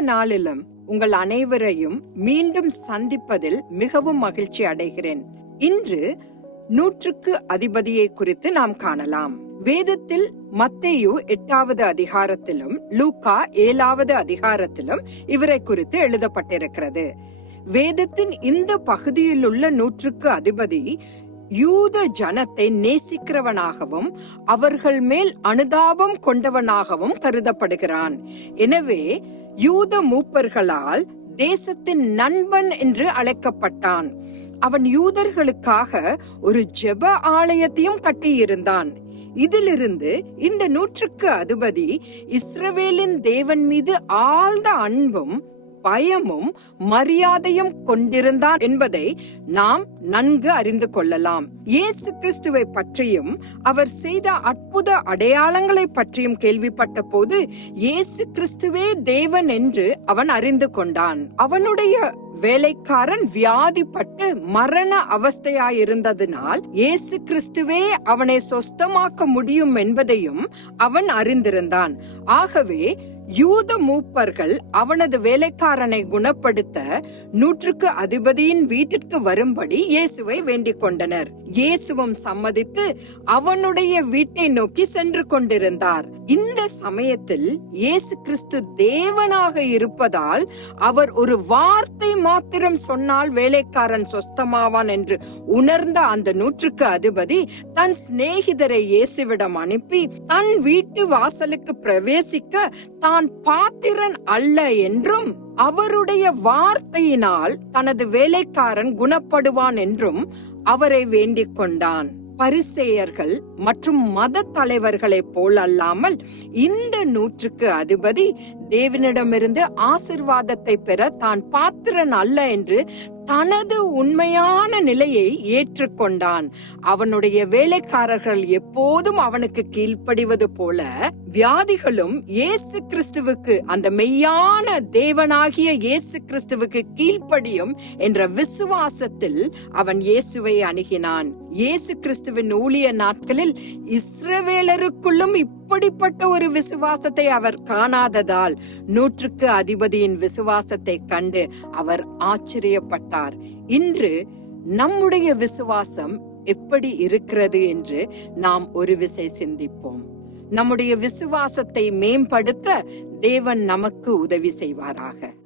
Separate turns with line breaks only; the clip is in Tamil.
நாளிலும் உங்கள் அனைவரையும் மீண்டும் சந்திப்பதில் மிகவும் மகிழ்ச்சி அடைகிறேன். இன்று நூற்றுக்கு அதிபதியை குறித்து நாம் காணலாம். வேதத்தில் மத்தேயு எட்டாவது அதிகாரத்திலும் லூக்கா ஏழாவது அதிகாரத்திலும் இவரை குறித்து எழுதப்பட்டிருக்கிறது. வேதத்தின் இந்த பகுதியில் உள்ள நூற்றுக்கு அதிபதி யூத ஜனத்தை நேசிக்கிறவனாகவும் அவர்கள் மேல் அனுதாபம் கொண்டவனாகவும் கருதப்படுகிறான். எனவே யூத மூப்பர்களால் தேசத்தின் நண்பன் என்று அழைக்கப்பட்டான். அவன் யூதர்களுக்காக ஒரு ஜெப ஆலயத்தையும் கட்டியிருந்தான். இதிலிருந்து இந்த நூற்றுக்கு அதிபதி இஸ்ரவேலின் தேவன் மீது ஆழ்ந்த அன்பும் பயமும் மரியாதையும் கொண்டிருந்தான் என்பதை நாம் நன்கு அறிந்து கொள்ளலாம். இயேசு கிறிஸ்துவை பற்றியும் அவர் செய்த அற்புத அடையாளங்களை பற்றியும் கேள்விப்பட்ட போது இயேசு கிறிஸ்துவே தேவன் என்று அவன் அறிந்து கொண்டான். அவனுடைய வேலைக்காரன் வியாதிப்பட்டு மரண அவஸ்தையாயிருந்ததினால் இயேசு கிறிஸ்துவே அவனை சொஸ்தமாக்க முடியும் என்பதையும் அவன் அறிந்திருந்தான். ஆகவே யூத மூப்பர்கள் அவனது வேலைக்காரனை குணப்படுத்த நூற்றுக்கு அதிபதியின் வீட்டிற்கு வரும்படி இயேசுவை வேண்டிக் கொண்டனர். இயேசுவும் சம்மதித்து அவனுடைய வீட்டை நோக்கி சென்று கொண்டிருந்தார். இந்த சமயத்தில் இயேசு கிறிஸ்து தேவனாக இருப்பதால் அவர் ஒரு வார்த்தை மாத்திரம் சொன்னால் வேலைக்காரன் சொஸ்தமாவான் என்று உணர்ந்த அந்த நூற்றுக்கு அதிபதி தன் சிநேகிதரை இயேசுவிடம் அனுப்பி தன் வீட்டு வாசலுக்கு பிரவேசிக்க தான் பாத்திரன் அல்ல என்றும் அவருடைய வார்த்தையினால் தனது வேலைக்காரன் குணப்படுவான் என்றும் அவரை வேண்டிக் கொண்டான். பரிசேயர்கள் மற்றும் மத தலைவர்களைப் போல் அல்லாமல் இந்த நூற்றுக்கு அதிபதி தேவனிடமிருந்து ஆசிர்வாதத்தை பெற தான் பாத்திரன் அல்ல என்று தனது உண்மையான நிலையை ஏற்றுக்கொண்டான் அவனுடைய வேலைக்காரர்கள் எப்போதும் அவனுக்கு கீழ்ப்படிவது போல வியாதிகளும் இயேசு கிறிஸ்துவுக்கு அந்த மெய்யான தேவனாகிய இயேசு கிறிஸ்துவுக்கு கீழ்ப்படியும் என்ற விசுவாசத்தில் அவன் இயேசுவை அணுகினான். இயேசு கிறிஸ்துவின் ஊழிய நாட்களில் இஸ்ரவேலருக்குள்ளும் இப்படிப்பட்ட ஒரு விசுவாசத்தை அவர் காணாததால் நூற்றுக்கு அதிபதியின் விசுவாசத்தை கண்டு அவர் ஆச்சரியப்பட்டார். இன்று நம்முடைய விசுவாசம் எப்படி இருக்கிறது என்று நாம் ஒரு விசை சிந்திப்போம். நம்முடைய விசுவாசத்தை மேம்படுத்த தேவன் நமக்கு உதவி செய்வாராக.